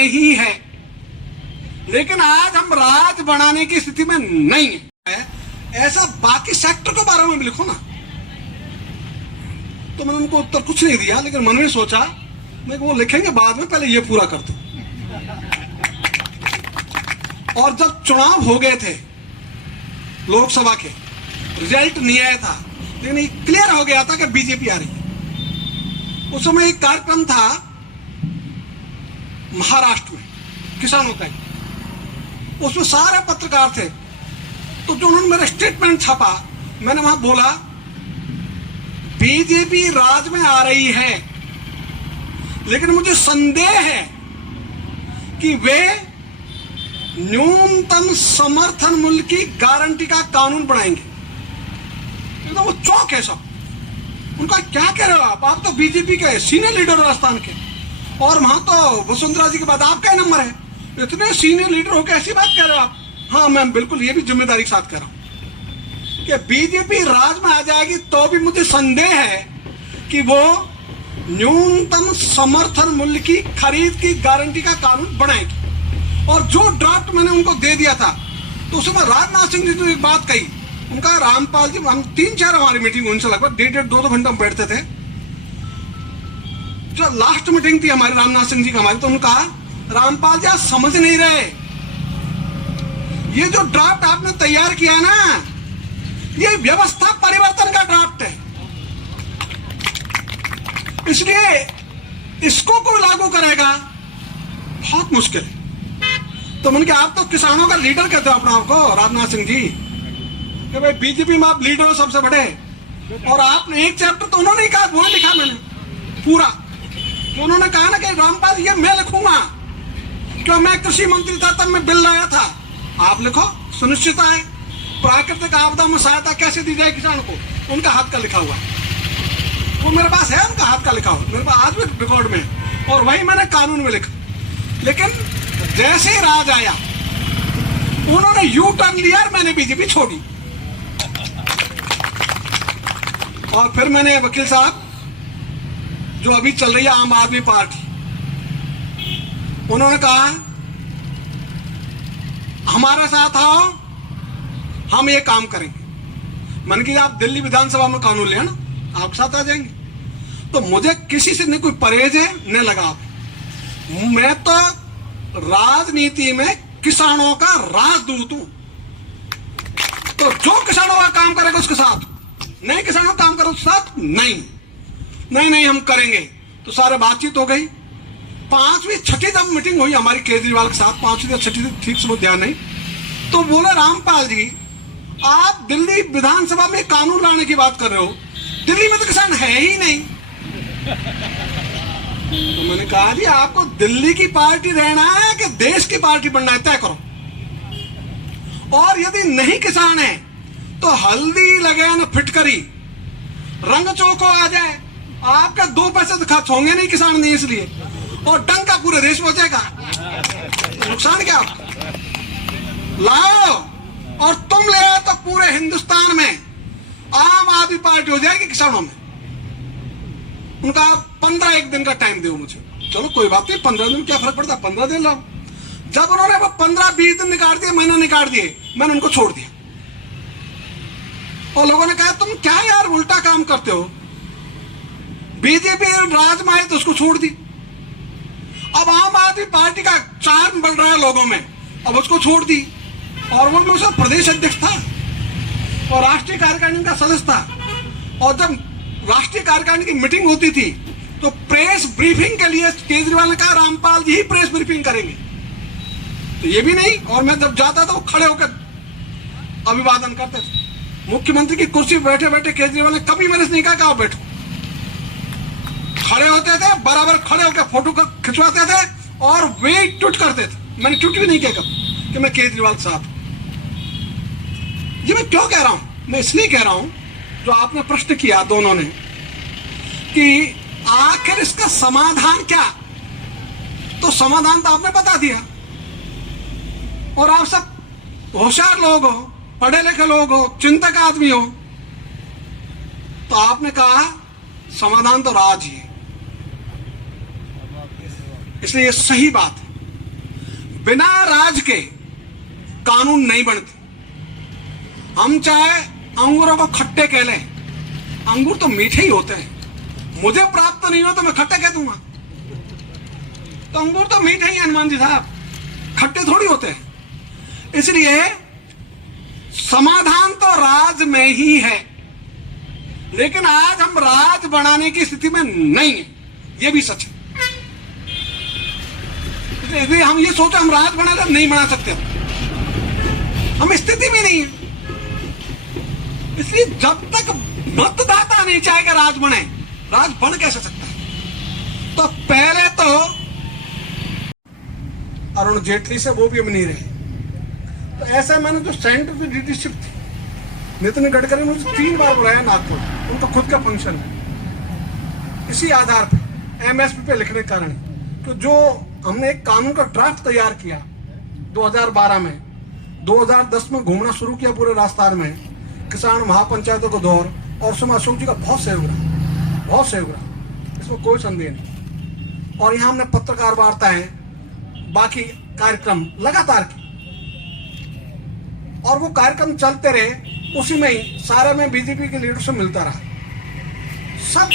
में ही है, लेकिन आज हम राज बनाने की स्थिति में नहीं है। ऐसा बाकी सेक्टर के बारे में भी लिखो ना। तो मैंने उनको उत्तर कुछ नहीं दिया, लेकिन मन में सोचा मैं वो लिखेंगे बाद में, पहले ये पूरा कर दो। और जब चुनाव हो गए थे लोकसभा के, रिजल्ट नहीं आया था, लेकिन ये क्लियर हो गया था कि बीजेपी आ रही है। उस समय एक कार्यक्रम था महाराष्ट्र में किसानों का, उसमें सारे पत्रकार थे। तो जो उन्होंने मेरा स्टेटमेंट छापा, मैंने वहां बोला बीजेपी राज में आ रही है, लेकिन मुझे संदेह है कि वे न्यूनतम समर्थन मूल्य की गारंटी का कानून बनाएंगे। तो वो चौक है सब। उनका क्या कह रहे हो आप तो बीजेपी के सीनियर लीडर हो राजस्थान के, और वहां तो वसुंधरा जी के बाद आपका ही नंबर है, इतने सीनियर लीडर होकर ऐसी बात कह रहे हो आप। हाँ, मैं बिल्कुल ये भी जिम्मेदारी के साथ कह रहा हूं कि बीजेपी राज में आ जाएगी तो भी मुझे संदेह है कि वो न्यूनतम समर्थन मूल्य की खरीद की गारंटी का कानून बनाएगी। और जो ड्राफ्ट मैंने उनको दे दिया था, तो उसमें राजनाथ सिंह जी ने एक बात कही। उनका रामपाल जी, हम 3-4 हमारी मीटिंग उनसे लगभग 1.5 2 घंटे हम बैठते थे। जो लास्ट मीटिंग थी हमारे रामनाथ सिंह जी का हमारी, तो उनका रामपाल जी आप समझ नहीं रहे, ये जो ड्राफ्ट आपने तैयार किया है ना, ये व्यवस्था परिवर्तन का ड्राफ्ट है, इसलिए इसको कोई लागू करेगा बहुत मुश्किल है। तो मैंने कहा आप तो किसानों का लीडर कहते हो अपना आपको, राजनाथ सिंह जी, कि भाई बीजेपी में आप लीडर हो सबसे बड़े, और आपने एक चैप्टर तो उन्होंने ही कहा, वो लिखा मैंने पूरा, तो उन्होंने कहा ना कि रामपाल ये मैं लिखूंगा, क्यों मैं कृषि मंत्री था तब मैं बिल लाया था, आप लिखो, सुनिश्चित है प्राकृतिक आपदा में सहायता कैसे दी जाए किसान को, उनका हाथ का लिखा हुआ, वो मेरे पास है, उनका हाथ का लिखा हुआ मेरे पास आज भी रिकॉर्ड में, और वही मैंने कानून में लिखा। लेकिन जैसे राज आया उन्होंने यू टर्न लिया और मैंने बीजेपी छोड़ी। और फिर मैंने वकील साहब, जो अभी चल रही है आम आदमी पार्टी, उन्होंने कहा हमारे साथ आओ, हम ये काम करेंगे। मैंने कहा आप दिल्ली विधानसभा में कानून ले ना, आपके साथ आ जाएंगे। तो मुझे किसी से न कोई परहेज है न लगाव, मैं तो राजनीति में किसानों का राजदूत हूं। तो जो किसानों का काम करेगा उसके साथ, नहीं किसानों का काम करो उसके साथ नहीं हम करेंगे। तो सारे बातचीत हो गई। 5वीं 6ठी जब मीटिंग हुई हमारी केजरीवाल के साथ, 5वीं या 6ठी ठीक से ध्यान नहीं, तो बोले रामपाल जी आप दिल्ली विधानसभा में कानून लाने की बात कर रहे हो, दिल्ली में तो किसान है ही नहीं। तो मैंने कहा जी आपको दिल्ली की पार्टी रहना है कि देश की पार्टी बनना है, तय करो। और यदि नहीं किसान है तो हल्दी लगे न फिटकरी, रंग चौको आ जाए, आपका 2 पैसे तो खर्च होंगे नहीं किसान नहीं, इसलिए, और डंका पूरे देश में बचेगा, नुकसान क्या आपका? लाओ और तुम ले आओ तो पूरे हिंदुस्तान में आम आदमी पार्टी हो जाएगी किसानों में। उनका 15 दिन का टाइम दो मुझे, चलो कोई बात नहीं, 15 दिन क्या फर्क पड़ता, 15 दिन लाओ। जब उन्होंने वो 15-20 दिन निकाल दिए, महीना निकाल दिए, मैंने उनको छोड़ दिया। और लोगों ने कहा तुम क्या यार उल्टा काम करते हो, बीजेपी राज में आए तो उसको छोड़ दी। अब आम आदमी पार्टी का चार्म बढ़ रहा है लोगों में, अब उसको छोड़ दी। और वो मैं उसका प्रदेश अध्यक्ष था और राष्ट्रीय कार्यकारिणी का सदस्य था। और जब राष्ट्रीय कार्यकारिणी की मीटिंग होती थी तो प्रेस ब्रीफिंग के लिए केजरीवाल ने कहा रामपाल जी ही प्रेस ब्रीफिंग करेंगे, तो ये भी नहीं। और मैं जब जाता था वो खड़े होकर अभिवादन करते थे। मुख्यमंत्री की कुर्सी पर बैठे बैठे केजरीवाल ने कभी मेरे से नहीं कहा कि आओ बैठो, खड़े होते थे, बराबर खड़े होकर फोटो खिंचवाते थे और वेट टूट करते थे। मैंने टूट भी नहीं किया कभी कि मैं केजरीवाल साहब। ये मैं क्यों कह रहा हूं, मैं इसलिए कह रहा हूं जो आपने प्रश्न किया दोनों ने कि आखिर इसका समाधान क्या, तो समाधान तो आपने बता दिया। और आप सब होशियार लोग हो, पढ़े लिखे लोग हो, चिंतक आदमी हो, तो आपने कहा समाधान तो राज ही है। इसलिए ये सही बात है। बिना राज के कानून नहीं बनते। हम चाहे अंगूरों को खट्टे कह लें, अंगूर तो मीठे ही होते हैं। मुझे प्राप्त तो नहीं हो तो मैं खट्टे कह दूंगा, तो अंगूर तो मीठे ही हनुमान जी साहब, खट्टे थोड़ी होते हैं। इसलिए समाधान तो राज में ही है, लेकिन आज हम राज बनाने की स्थिति में नहीं है, ये भी सच है। इसलिए हम ये सोचे हम राज बना नहीं बना सकते, हम स्थिति में नहीं है। इसलिए जब तक मतदाता नहीं चाहेगा राज बने, राज बन कैसे सकता है? तो पहले तो अरुण जेटली से वो भी अब नहीं रहे, तो ऐसा मैंने जो सेंटर की लीडरशिप थी, नितिन गडकरी ने मुझे 3 बार बुलाया नागपुर, उनका खुद का फंक्शन है। इसी आधार पे एमएसपी पे लिखने के कारण तो जो हमने एक कानून का ड्राफ्ट तैयार किया 2012 में, 2010 में घूमना शुरू किया पूरे राजस्थान में, किसान महापंचायतों को दौर, और उसमें अशोक जी का बहुत सहयोग रहा, बहुत सहयोग रहा, इसमें कोई संदेह नहीं। और यहाँ हमने पत्रकार वार्ताएं, बाकी कार्यक्रम लगातार की, और वो कार्यक्रम चलते रहे। उसी में ही सारे में बीजेपी के लीडर से मिलता रहा, सब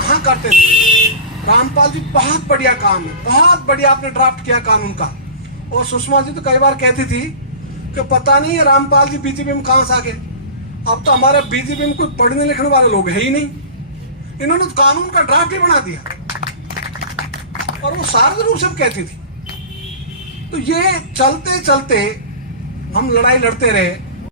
हाँ करते थे। रामपाल जी बहुत बढ़िया काम है, बहुत बढ़िया आपने ड्राफ्ट किया कानून का। और सुषमा जी तो कई बार कहती थी कि पता नहीं है रामपाल जी बीजेपी में कहां से आ गए, अब तो हमारे बीजेपी में कोई पढ़ने लिखने वाले लोग है ही नहीं, इन्होंने तो कानून का ड्राफ्ट ही बना दिया। और वो सार्वजनिक रूप से कहती थी। तो ये चलते चलते हम लड़ाई लड़ते रहे,